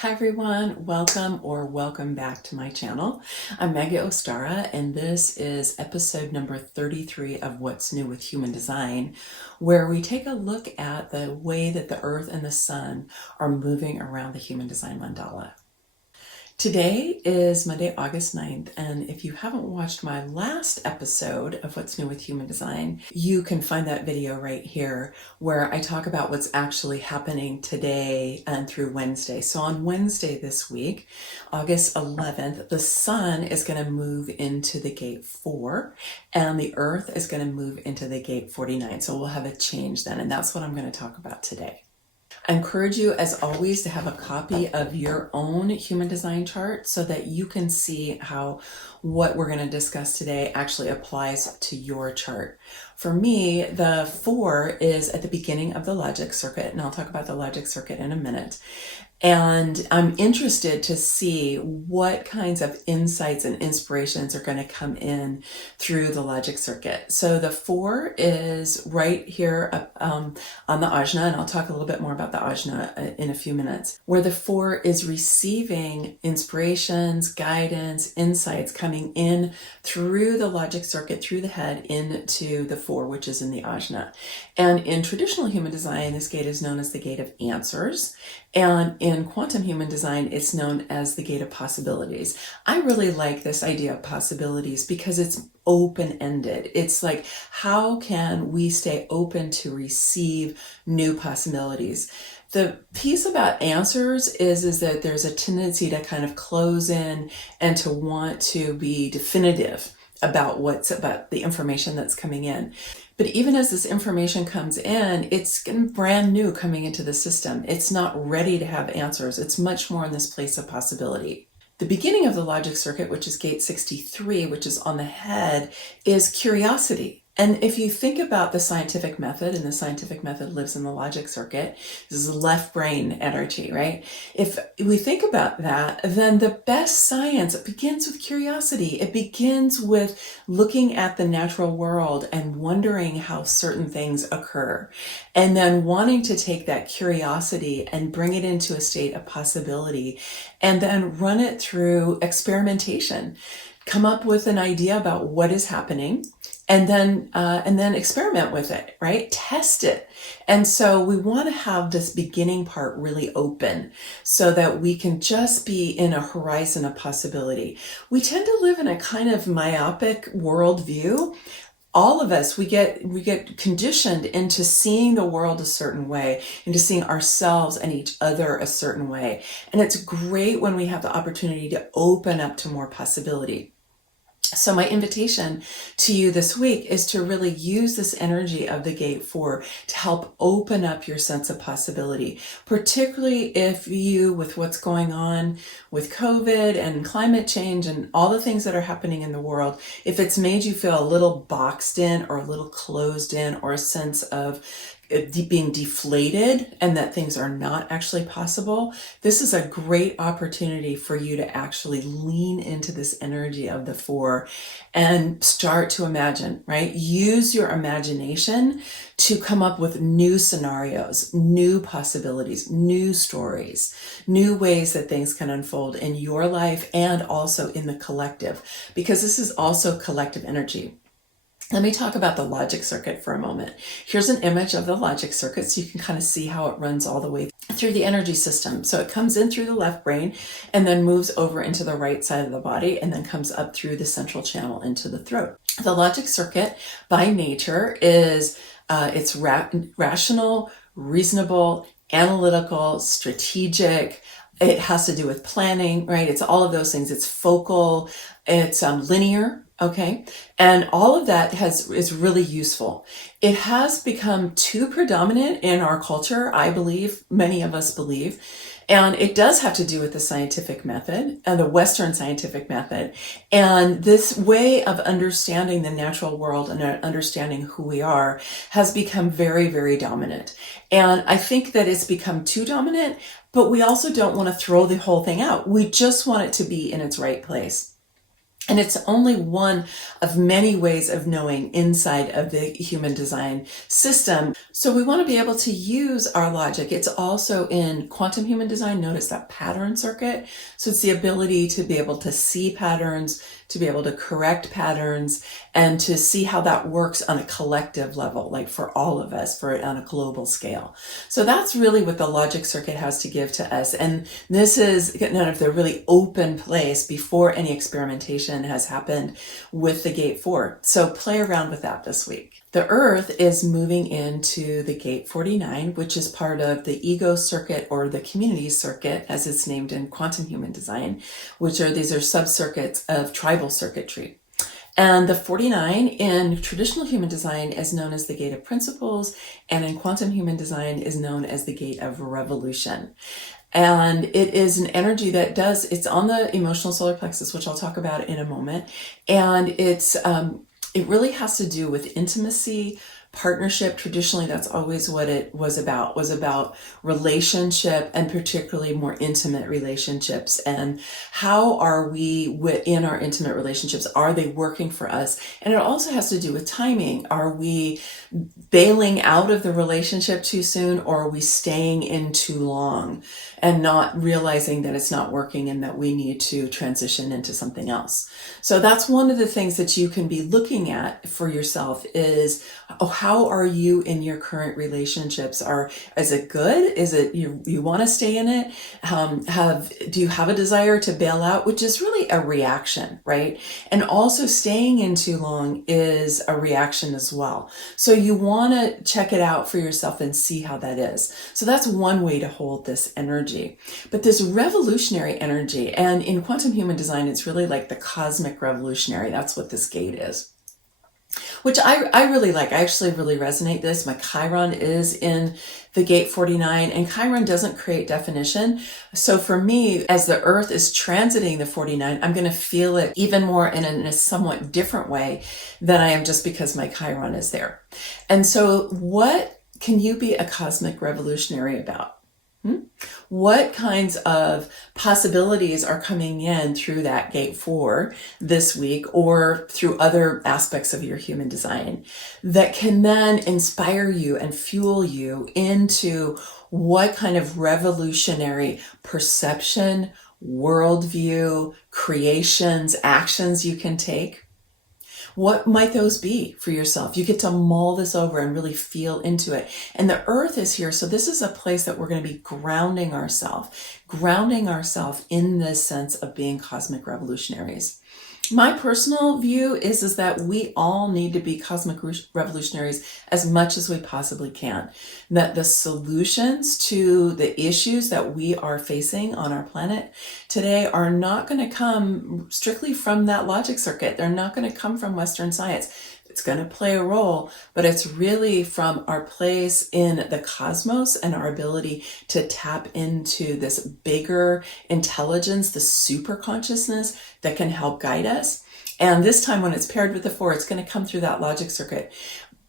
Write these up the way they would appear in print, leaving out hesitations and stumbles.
Hi everyone, welcome back to my channel. I'm Maggie Ostara, and this is episode number 33 of What's New with Human Design, where we take a look at the way that the earth and the sun are moving around the human design mandala. Today is Monday, August 9th, and if you haven't watched my last episode of What's New with Human Design, you can find that video right here where I talk about what's actually happening today and through Wednesday. So on Wednesday this week, August 11th, the sun is going to move into the gate 4 and the earth is going to move into the gate 49. So we'll have a change then, and that's what I'm going to talk about today. I encourage you, as always, to have a copy of your own human design chart so that you can see how what we're going to discuss today actually applies to your chart. For me, the 4 is at the beginning of the logic circuit, and I'll talk about the logic circuit in a minute. And I'm interested to see what kinds of insights and inspirations are going to come in through the logic circuit. So the 4 is right here on the Ajna, and I'll talk a little bit more about the Ajna in a few minutes, where the 4 is receiving inspirations, guidance, insights coming in through the logic circuit, through the head, into the 4, which is in the Ajna. And in traditional human design, this gate is known as the gate of answers. And in quantum human design, it's known as the gate of possibilities. I really like this idea of possibilities because it's open-ended. It's like, how can we stay open to receive new possibilities? The piece about answers is that there's a tendency to kind of close in and to want to be definitive about the information that's coming in. But even as this information comes in, it's brand new coming into the system. It's not ready to have answers. It's much more in this place of possibility. The beginning of the logic circuit, which is gate 63, which is on the head, is curiosity. And if you think about the scientific method, and the scientific method lives in the logic circuit, this is left brain energy, right? If we think about that, then the best science begins with curiosity. It begins with looking at the natural world and wondering how certain things occur, and then wanting to take that curiosity and bring it into a state of possibility, and then run it through experimentation. Come up with an idea about what is happening, and then experiment with it, right? Test it. And so we want to have this beginning part really open so that we can just be in a horizon of possibility. We tend to live in a kind of myopic worldview. All of us, we get conditioned into seeing the world a certain way, into seeing ourselves and each other a certain way. And it's great when we have the opportunity to open up to more possibility. So my invitation to you this week is to really use this energy of the gate 4 to help open up your sense of possibility, particularly if you, with what's going on with COVID and climate change and all the things that are happening in the world, if it's made you feel a little boxed in or a little closed in, or a sense of being deflated and that things are not actually possible, this is a great opportunity for you to actually lean into this energy of the 4 and start to imagine, right? Use your imagination to come up with new scenarios, new possibilities, new stories, new ways that things can unfold in your life and also in the collective, because this is also collective energy. Let me talk about the logic circuit for a moment. Here's an image of the logic circuit so you can kind of see how it runs all the way through the energy system. So it comes in through the left brain and then moves over into the right side of the body and then comes up through the central channel into the throat. The logic circuit by nature is it's rational, reasonable, analytical, strategic. It has to do with planning, right? It's all of those things. It's focal, it's linear. Okay. And all of that is really useful. It has become too predominant in our culture, I believe, many of us believe. And it does have to do with the scientific method and the Western scientific method. And this way of understanding the natural world and understanding who we are has become very, very dominant. And I think that it's become too dominant, but we also don't want to throw the whole thing out. We just want it to be in its right place. And it's only one of many ways of knowing inside of the human design system. So we want to be able to use our logic. It's also in quantum human design. Notice that pattern circuit. So it's the ability to be able to see patterns, to be able to correct patterns, and to see how that works on a collective level, like for all of us, on a global scale. So that's really what the logic circuit has to give to us. And this is kind of the really open place before any experimentation has happened with the gate 4. So play around with that this week. The Earth is moving into the gate 49, which is part of the ego circuit or the community circuit, as it's named in quantum human design, these are sub-circuits of tribal circuitry. And the 49 in traditional human design is known as the gate of principles, and in quantum human design is known as the gate of revolution. And it is an energy that it's on the emotional solar plexus, which I'll talk about in a moment. And it really has to do with intimacy, partnership. Traditionally, that's always what it was about relationship, and particularly more intimate relationships. And how are we in our intimate relationships? Are they working for us? And it also has to do with timing. Are we bailing out of the relationship too soon, or are we staying in too long and not realizing that it's not working and that we need to transition into something else? So that's one of the things that you can be looking at for yourself is, how are you in your current relationships? Is it good? Is it you want to stay in it? Do you have a desire to bail out, which is really a reaction, right? And also staying in too long is a reaction as well. So you want to check it out for yourself and see how that is. So that's one way to hold this energy. But this revolutionary energy, and in quantum human design, it's really like the cosmic revolutionary. That's what this gate is, which I really like. I actually really resonate this. My Chiron is in the gate 49, and Chiron doesn't create definition. So for me, as the Earth is transiting the 49, I'm going to feel it even more in a somewhat different way than I am just because my Chiron is there. And so what can you be a cosmic revolutionary about? What kinds of possibilities are coming in through that gate 4 this week, or through other aspects of your human design that can then inspire you and fuel you into what kind of revolutionary perception, worldview, creations, actions you can take? What might those be for yourself? You get to mull this over and really feel into it. And the Earth is here. So this is a place that we're going to be grounding ourselves in this sense of being cosmic revolutionaries. My personal view is that we all need to be cosmic revolutionaries as much as we possibly can. That the solutions to the issues that we are facing on our planet today are not going to come strictly from that logic circuit. They're not going to come from Western science. It's going to play a role, but it's really from our place in the cosmos and our ability to tap into this bigger intelligence, the super consciousness that can help guide us. And this time when it's paired with the 4, it's going to come through that logic circuit.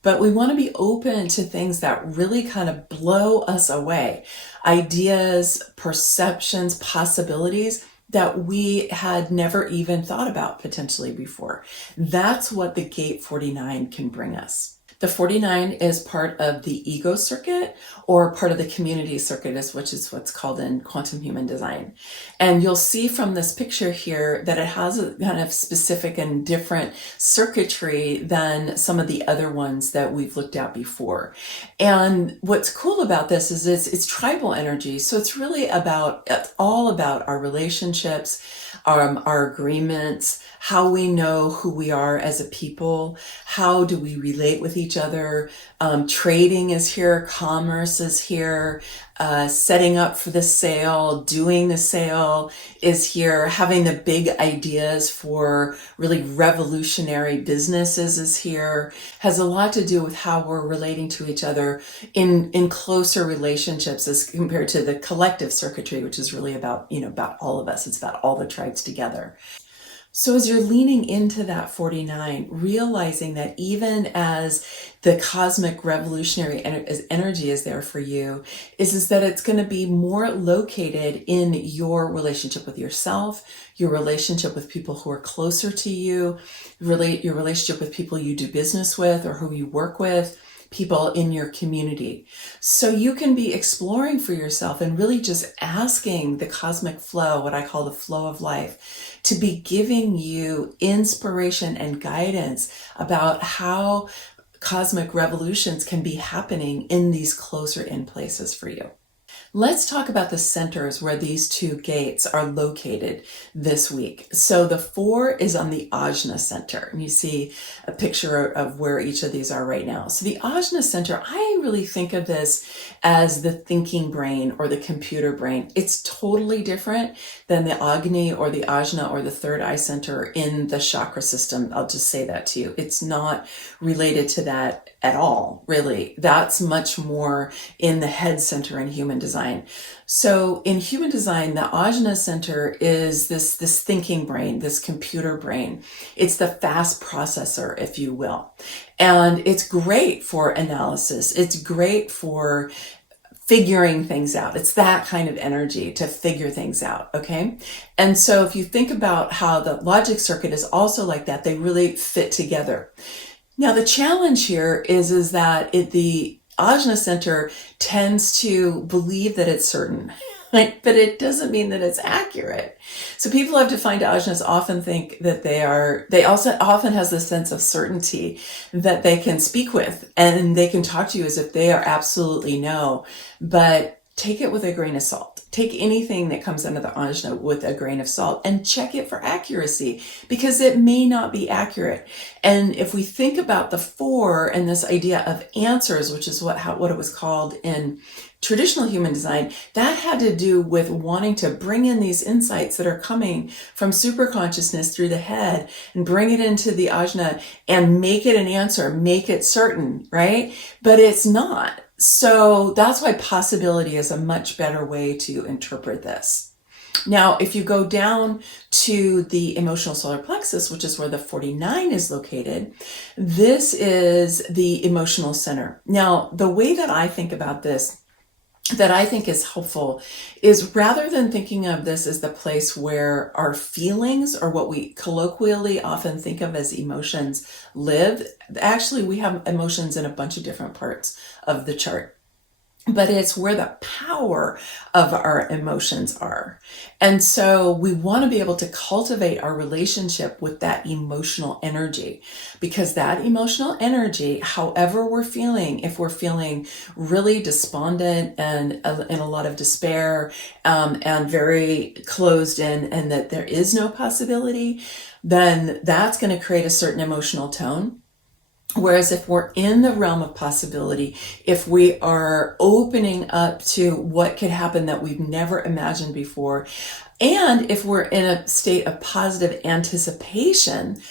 But we want to be open to things that really kind of blow us away. Ideas, perceptions, possibilities that we had never even thought about potentially before. That's what the gate 49 can bring us. The 49 is part of the ego circuit, or part of the community circuit, which is what's called in quantum human design. And you'll see from this picture here that it has a kind of specific and different circuitry than some of the other ones that we've looked at before. And what's cool about this is it's tribal energy. So it's really all about our relationships, our agreements, how we know who we are as a people, how do we relate with each other. Trading is here, commerce is here, setting up for the sale, doing the sale is here, having the big ideas for really revolutionary businesses is here, has a lot to do with how we're relating to each other in closer relationships as compared to the collective circuitry, which is really about all of us. It's about all the tribes together. So as you're leaning into that 49, realizing that even as the cosmic revolutionary energy is there for you, is that it's going to be more located in your relationship with yourself, your relationship with people who are closer to you, your relationship with people you do business with or who you work with, people in your community. So you can be exploring for yourself and really just asking the cosmic flow, what I call the flow of life, to be giving you inspiration and guidance about how cosmic revolutions can be happening in these closer in places for you. Let's talk about the centers where these two gates are located this week. So the 4 is on the Ajna Center, and you see a picture of where each of these are right now. So the Ajna Center, I really think of this as the thinking brain or the computer brain. It's totally different than the Agni or the Ajna or the third eye center in the chakra system. I'll just say that to you. It's not related to that at all, really. That's much more in the head center in human design. So in human design, the Ajna Center is this thinking brain, this computer brain. It's the fast processor, if you will. And it's great for analysis. It's great for figuring things out. It's that kind of energy to figure things out, okay? And so if you think about how the logic circuit is also like that, they really fit together. Now the challenge here is that the Ajna Center tends to believe that it's certain, right? But it doesn't mean that it's accurate. So people who have defined Ajnas often think that they also often has this sense of certainty that they can speak with, and they can talk to you as if they are absolutely no, but take it with a grain of salt. Take anything that comes under the Ajna with a grain of salt and check it for accuracy, because it may not be accurate. And if we think about the 4 and this idea of answers, which is what it was called in traditional human design, that had to do with wanting to bring in these insights that are coming from superconsciousness through the head and bring it into the Ajna and make it an answer, make it certain, right? But it's not. So that's why possibility is a much better way to interpret this. Now, if you go down to the emotional solar plexus, which is where the 49 is located, this is the emotional center. Now, the way that I think about this, that I think is helpful, is rather than thinking of this as the place where our feelings, or what we colloquially often think of as emotions, live. Actually, we have emotions in a bunch of different parts of the chart, but it's where the power of our emotions are. And so we want to be able to cultivate our relationship with that emotional energy, because that emotional energy, however we're feeling, if we're feeling really despondent and in a lot of despair, and very closed in, and that there is no possibility, then that's going to create a certain emotional tone. Whereas if we're in the realm of possibility, if we are opening up to what could happen that we've never imagined before, and if we're in a state of positive anticipation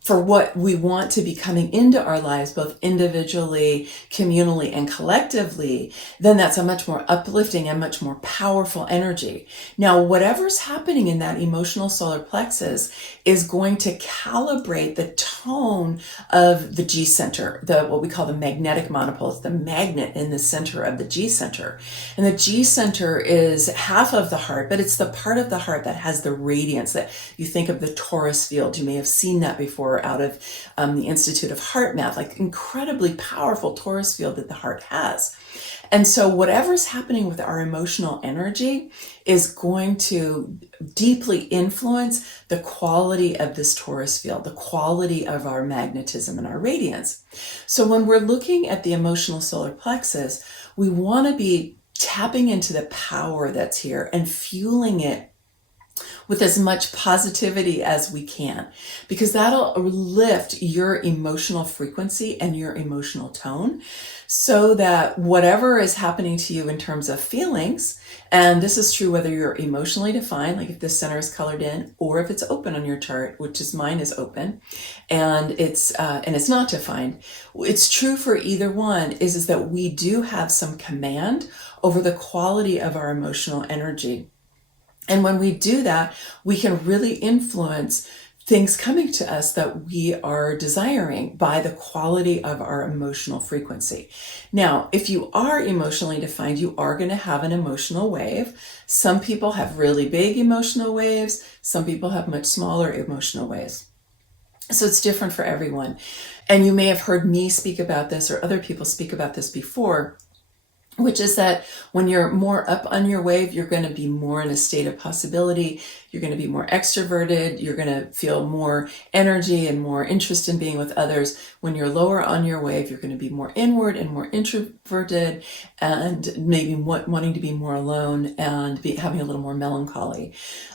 for what we want to be coming into our lives, both individually, communally, and collectively, then that's a much more uplifting and much more powerful energy. Now, whatever's happening in that emotional solar plexus is going to calibrate the tone of the G center, what we call the magnetic monopole. It's the magnet in the center of the G center. And the G center is half of the heart, but it's the part of the heart that has the radiance, that you think of the Taurus field. You may have seen that before out of the Institute of Heart Math, like incredibly powerful Taurus field that the heart has. And so whatever's happening with our emotional energy is going to deeply influence the quality of this Taurus field, the quality of our magnetism and our radiance. So when we're looking at the emotional solar plexus, we want to be tapping into the power that's here and fueling it with as much positivity as we can, because that'll lift your emotional frequency and your emotional tone, so that whatever is happening to you in terms of feelings, and this is true whether you're emotionally defined, like if the center is colored in, or if it's open on your chart, which is mine is open, and it's not defined. It's true for either one, is that we do have some command over the quality of our emotional energy. And when we do that, we can really influence things coming to us that we are desiring by the quality of our emotional frequency. Now, if you are emotionally defined, you are going to have an emotional wave. Some people have really big emotional waves. Some people have much smaller emotional waves. So it's different for everyone. And you may have heard me speak about this or other people speak about this before, which is that when you're more up on your wave, you're going to be more in a state of possibility. You're going to be more extroverted. You're going to feel more energy and more interest in being with others. When you're lower on your wave, you're going to be more inward and more introverted and maybe wanting to be more alone and having a little more melancholy.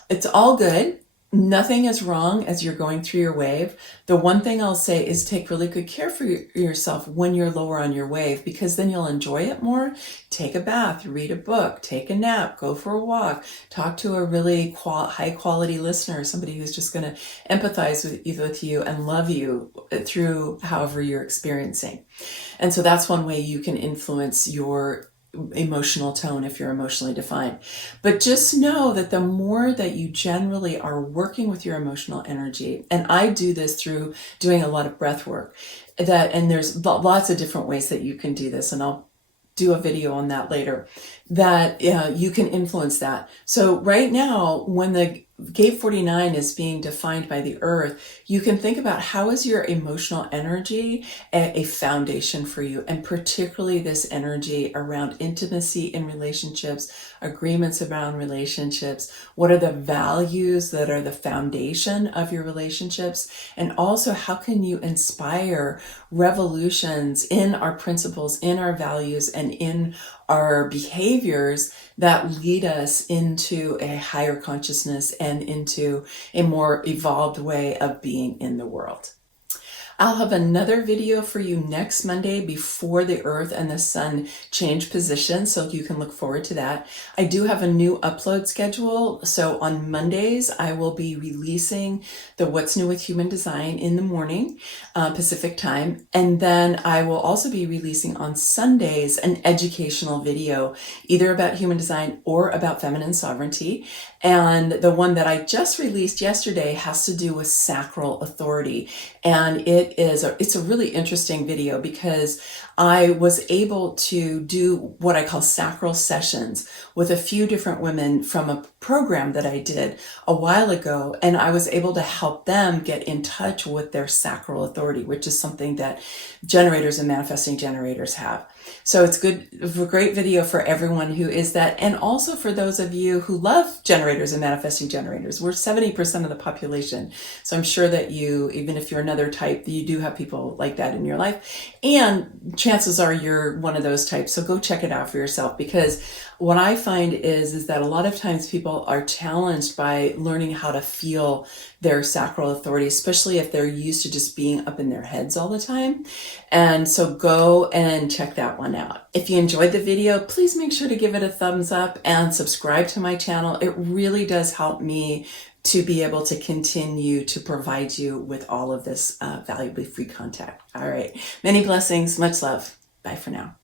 It's all good. Nothing is wrong as you're going through your wave. The one thing I'll say is take really good care for yourself when you're lower on your wave, because then you'll enjoy it more. Take a bath, read a book, take a nap, go for a walk, talk to a really high quality listener, somebody who's just going to empathize with you and love you through however you're experiencing. And so that's one way you can influence your emotional tone if you're emotionally defined. But just know that the more that you generally are working with your emotional energy, and I do this through doing a lot of breath work, and there's lots of different ways that you can do this, and I'll do a video on that later, that you can influence that. So right now, when the Gate 49 is being defined by the earth, you can think about how is your emotional energy a foundation for you, and particularly this energy around intimacy in relationships, agreements around relationships. What are the values that are the foundation of your relationships? And also, how can you inspire revolutions in our principles, in our values, and in our behaviors that lead us into a higher consciousness and into a more evolved way of being in the world. I'll have another video for you next Monday before the Earth and the Sun change position, so you can look forward to that. I do have a new upload schedule, so on Mondays I will be releasing the What's New with Human Design in the morning, Pacific time, and then I will also be releasing on Sundays an educational video, either about human design or about feminine sovereignty. And the one that I just released yesterday has to do with Sacral Authority, and it's a really interesting video because I was able to do what I call sacral sessions with a few different women from a program that I did a while ago, and I was able to help them get in touch with their sacral authority, which is something that generators and manifesting generators have. So it's a great video for everyone who is that, and also for those of you who love generators and manifesting generators. We're 70% of the population, so I'm sure that you, even if you're another type, you do have people like that in your life, and chances are you're one of those types. So go check it out for yourself, because what I find is that a lot of times people are challenged by learning how to feel their sacral authority, especially if they're used to just being up in their heads all the time. And so go and check that one out. If you enjoyed the video, please make sure to give it a thumbs up and subscribe to my channel. It really does help me to be able to continue to provide you with all of this valuably free content. All right. Many blessings. Much love. Bye for now.